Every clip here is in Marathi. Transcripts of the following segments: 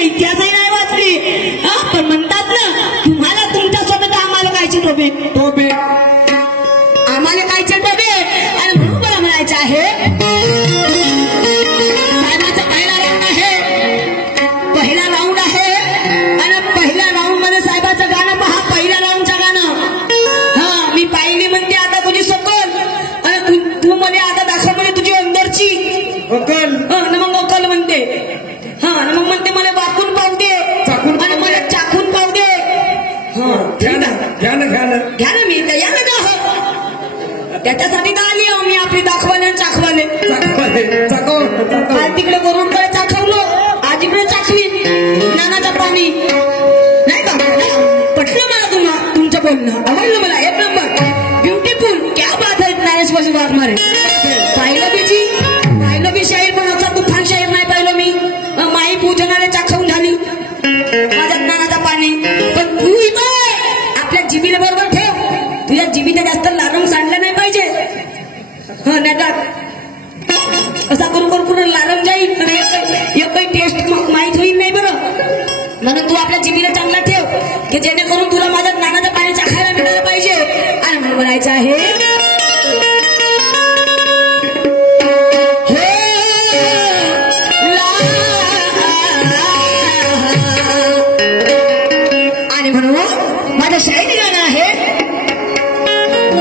इतिहासही नाही वाचली पण म्हणतात ना तुम्हाला तुमच्यासोबत आम्हाला कायचे टोपे टोपे आम्हाला कायचे टोपे आणि म्हणून मला म्हणायचं आहे साहेबाचा पहिला राऊंड आहे आणि पहिल्या राऊंड मध्ये साहेबाचं गाणं पहा पहिल्या राऊंडचं गाणं हा मी पाहिली म्हणते आता तुझी सकल आणि तू मध्ये आता दाखव म्हणजे तुझी अंदरची अकल मग अकल म्हणते हा मग म्हणते मला वाकून पाहू दे आणि मला चाकून पाहू दे घ्या ना मी तयार त्याच्यासाठी का आली मी आपली दाखवाले चाखवाले तिकडे वरुणकडे चाखवलं आज इकडे चाखली नानाचं पाणी नाही का पटलं मला तुमचं बोलणं आवडलं मला एक नंबर ब्युटिफुल क्या बात आहे ज्ञानेश्वरी वाघमारे पाहिलं बी शाहीर पण असा तुफान शाहीर नाही पाहिलं मी माई पूजनाने चाखवून झाली माझ्या ज्ञानाचा पाणी पण तू आपल्या जिबीला बरोबर ठेव तुझ्या जिबीला जास्त लालम सांडलं नाही पाहिजे नाही तर असा करून पूर्ण लालम जाईल एकही टेस्ट माहीत होईल नाही बरं म्हणून तू आपल्या जिबीला चांगला ठेव की जेणेकरून तुला माझ्या ज्ञानाचं पाणी चाखायला मिळालं पाहिजे आणि मला म्हणायचं आहे माझं शायरी गाणं आहे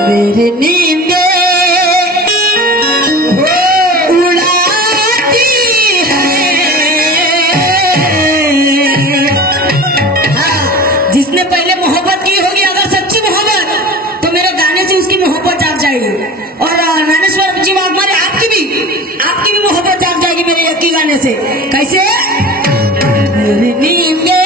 मेरे नींदे उड़ाती है हाँ जिसने पहले मोहब्बत की होगी अगर सच्ची मोहब्बत तो मेरे गाने से उसकी मोहब्बत जाग जाएगी और ज्ञानेश्वर जी वाघमारे आपकी भी मोहब्बत जाग जाएगी मेरे एक ही गाने से कैसे मेरे नींदे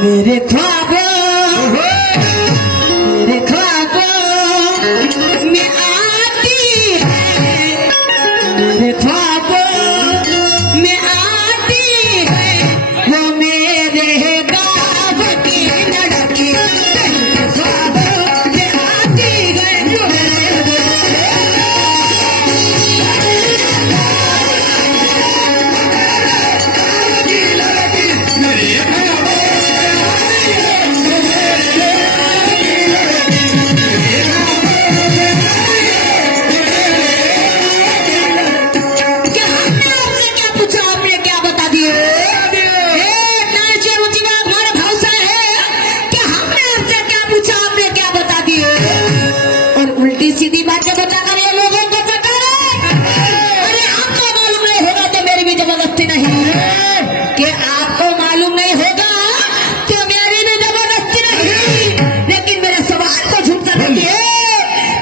मेरे ख्वाब में आती है मेरे ख्वाब में आती है वो मेरे गाँव की लड़की मेरे ख्वाब में आती है सीधी बातें बताकर ये लोगों को पता है अरे आपको मालूम नहीं होगा तो मेरी भी जबरदस्ती नहीं कि आपको मालूम नहीं होगा तो मेरी भी जबरदस्ती नहीं लेकिन मेरे सवाल को झूठ कर रही है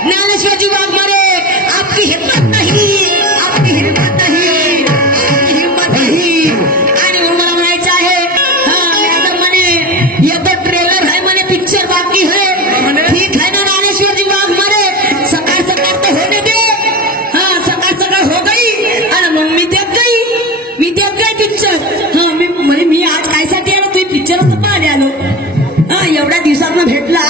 ज्ञानेश्वर जी वाघमारे आपकी हिम्मत नहीं आणि मला म्हणायचं आहे मॅडम म्हणे ये तो ट्रेलर है म्हणे पिक्चर बाकी है ठीक है ना ज्ञानेश्वर जी वाघमारे सकाळ तो होने दे हाँ सकाळ हो गई आणि मग मी देख गई पिक्चर हाँ मी आज कायसाठी आलो तुम्ही पिक्चर तर पाहायला आलो हाँ एवढ्या दिवसात भेटला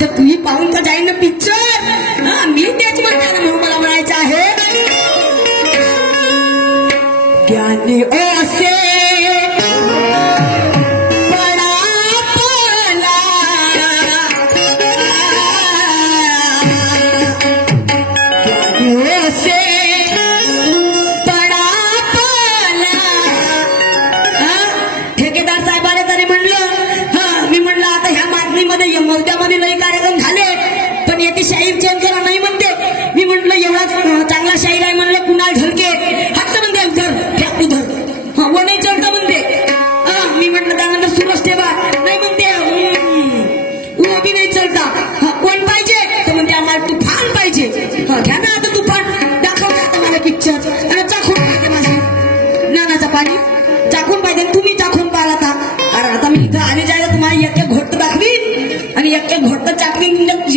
तर तुम्ही पाहून तर जाईल ना पिक्चर हाँ मी तेच म्हणणार म्हणून मला म्हणायचं आहे ज्ञानी ओसे ठेकेदार साहेबाने तरी म्हणलं मी म्हणलं आता ह्या मागणीमध्ये मोर्चामध्ये लई कार्यक्रम झाले पण येथे शाहीर चेंज करा नाही म्हणते मी म्हटलं एवढा चांगला शाहीर आहे म्हणलं कुणाल ढलके हात म्हणते उधर उधर हाँ वो नहीं सुरूच ठेवा. नाही म्हणते वो भी नाही चलता. कोण पाहिजे तर म्हणते आम्हाला तुफान पाहिजे. घ्या ना आता तुफान, दाखवते आता मला पिक्चर. आणि चाखून पाहिजे माझी नानाचं पाणी, चाखून पाहिजे. तुम्ही चाखून पाहिला आता. अरे आता मी इथं आले जायला तुम्हाला एक घोट दाखवीन आणि एक घोट चाकवीन तुमच्या